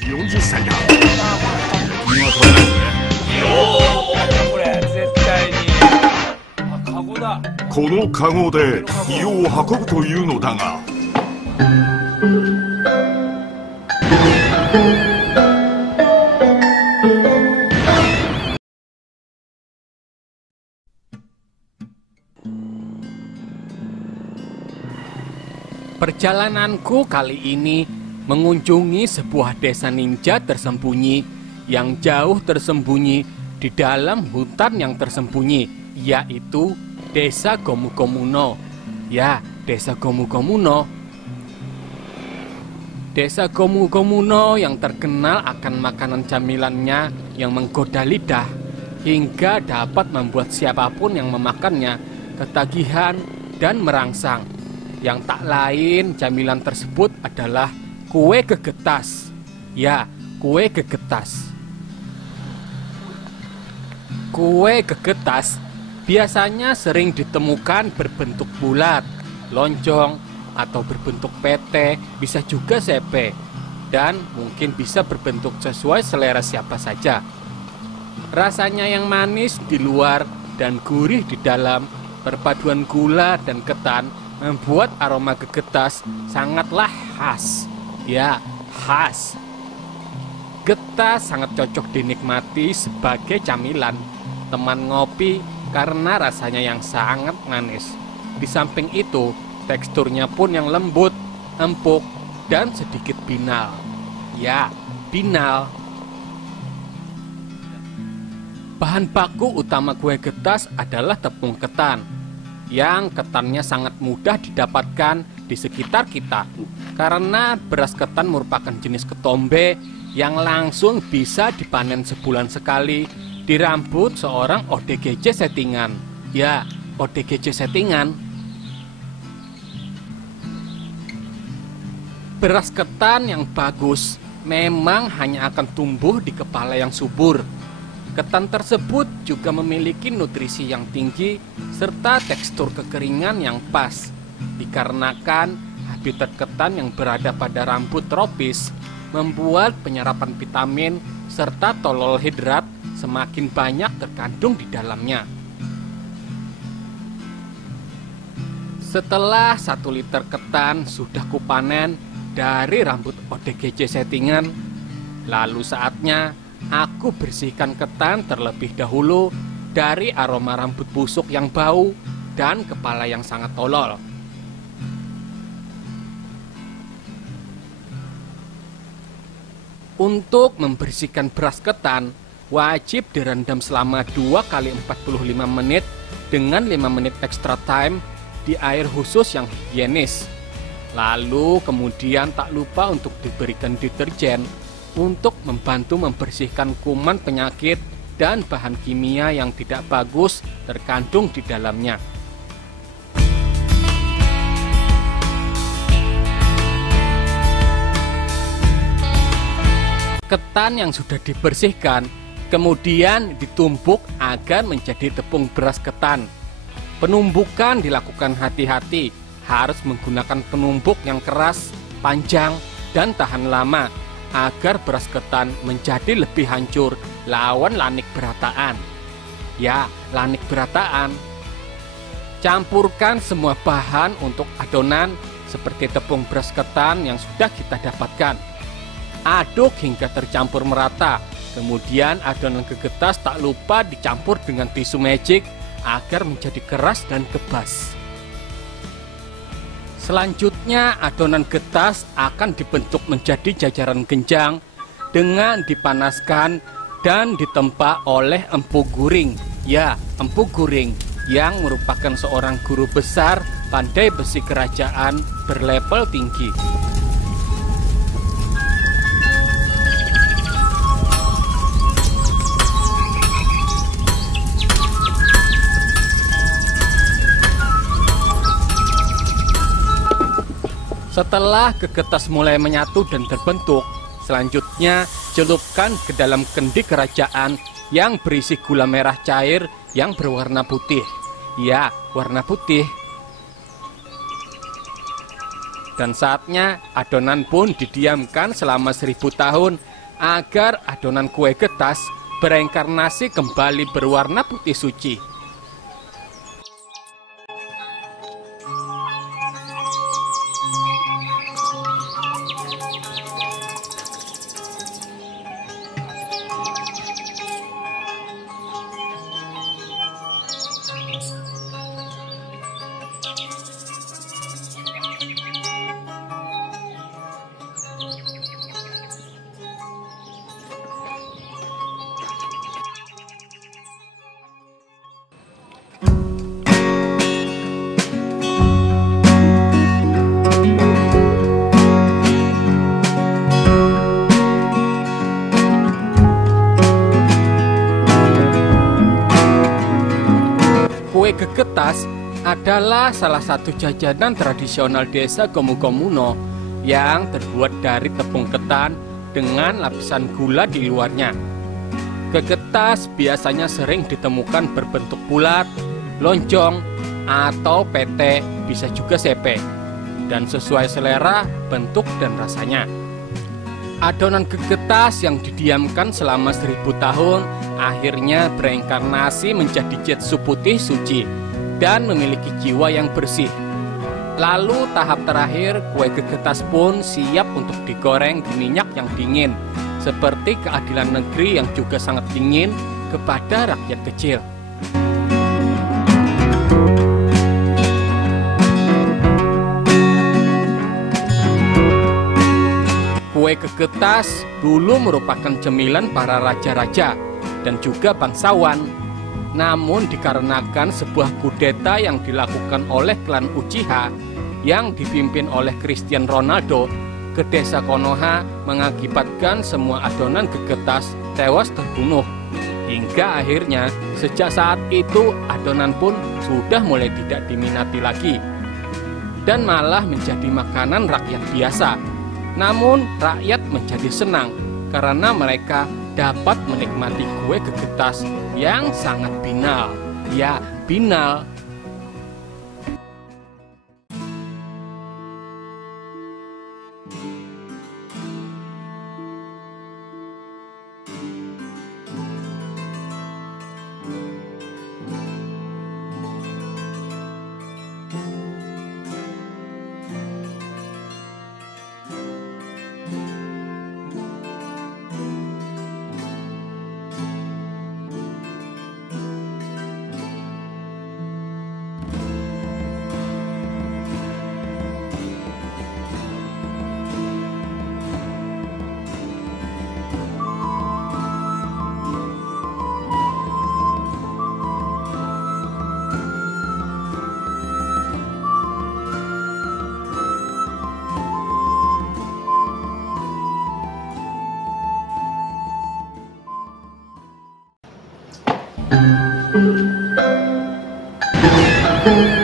40歳だ。君は取れないぜ。これ絶対に。あ、カゴだ。このカゴで硫黄を運ぶというのだが。Perjalananku kali ini mengunjungi sebuah desa ninja tersembunyi yang jauh tersembunyi di dalam hutan yang tersembunyi, yaitu Desa Gomu-Gomuno. Ya, Desa Gomu-Gomuno. Desa Gomu-Gomuno yang terkenal akan makanan camilannya yang menggoda lidah hingga dapat membuat siapapun yang memakannya ketagihan dan merangsang. Yang tak lain camilan tersebut adalah kue gegetas. Ya, kue gegetas. Kue gegetas biasanya sering ditemukan berbentuk bulat, lonjong, atau berbentuk PT, bisa juga sepe, dan mungkin bisa berbentuk sesuai selera siapa saja. Rasanya yang manis di luar dan gurih di dalam, perpaduan gula dan ketan membuat aroma gegetas sangatlah khas. Ya, khas. Getas sangat cocok dinikmati sebagai camilan, teman ngopi karena rasanya yang sangat manis. Di samping itu, teksturnya pun yang lembut, empuk, dan sedikit binal. Ya, binal. Bahan baku utama kue getas adalah tepung ketan, yang ketannya sangat mudah didapatkan di sekitar kita karena beras ketan merupakan jenis ketombe yang langsung bisa dipanen sebulan sekali di rambut seorang ODGJ settingan. Ya, ODGJ settingan. Beras ketan yang bagus memang hanya akan tumbuh di kepala yang subur. Ketan tersebut juga memiliki nutrisi yang tinggi serta tekstur kekeringan yang pas. Dikarenakan habitat ketan yang berada pada rambut tropis membuat penyerapan vitamin serta tolol hidrat semakin banyak terkandung di dalamnya. Setelah 1 liter ketan sudah kupanen dari rambut ODGJ settingan, lalu saatnya aku bersihkan ketan terlebih dahulu dari aroma rambut busuk yang bau dan kepala yang sangat tolol. Untuk membersihkan beras ketan, wajib direndam selama 2 kali 45 menit dengan 5 menit extra time di air khusus yang higienis. Lalu kemudian tak lupa untuk diberikan deterjen untuk membantu membersihkan kuman penyakit dan bahan kimia yang tidak bagus terkandung di dalamnya. Ketan yang sudah dibersihkan kemudian ditumbuk agar menjadi tepung beras ketan. Penumbukan dilakukan hati-hati, harus menggunakan penumbuk yang keras, panjang, dan tahan lama agar beras ketan menjadi lebih hancur lawan lanik berataan. Ya, lanik berataan. Campurkan semua bahan untuk adonan seperti tepung beras ketan yang sudah kita dapatkan. Aduk hingga tercampur merata. Kemudian adonan gegetas tak lupa dicampur dengan tisu magic agar menjadi keras dan kebas. Selanjutnya adonan getas akan dibentuk menjadi jajaran genjang dengan dipanaskan dan ditempa oleh Empu Guring. Ya, Empu Guring yang merupakan seorang guru besar pandai besi kerajaan berlevel tinggi. Setelah gegetas mulai menyatu dan terbentuk, selanjutnya celupkan ke dalam kendi kerajaan yang berisi gula merah cair yang berwarna putih. Ya, warna putih. Dan saatnya adonan pun didiamkan selama 1000 tahun agar adonan kue getas bereinkarnasi kembali berwarna putih suci. Kue gegetas adalah salah satu jajanan tradisional desa Gomugomuno yang terbuat dari tepung ketan dengan lapisan gula di luarnya. Gegetas biasanya sering ditemukan berbentuk bulat, lonjong, atau pete, bisa juga sepe, dan sesuai selera, bentuk, dan rasanya. Adonan gegetas yang didiamkan selama 1000 tahun akhirnya bereinkarnasi menjadi jetsu putih suci dan memiliki jiwa yang bersih. Lalu tahap terakhir, kue gegetas pun siap untuk digoreng di minyak yang dingin, seperti keadilan negeri yang juga sangat dingin kepada rakyat kecil. Kue gegetas dulu merupakan cemilan para raja-raja dan juga bangsawan. Namun dikarenakan sebuah kudeta yang dilakukan oleh klan Uchiha yang dipimpin oleh Cristiano Ronaldo ke desa Konoha, mengakibatkan semua adonan gegetas tewas terbunuh. Hingga akhirnya sejak saat itu adonan pun sudah mulai tidak diminati lagi dan malah menjadi makanan rakyat biasa. Namun rakyat menjadi senang karena mereka dapat menikmati kue gegetas yang sangat binal. Ya, binal. Thank you.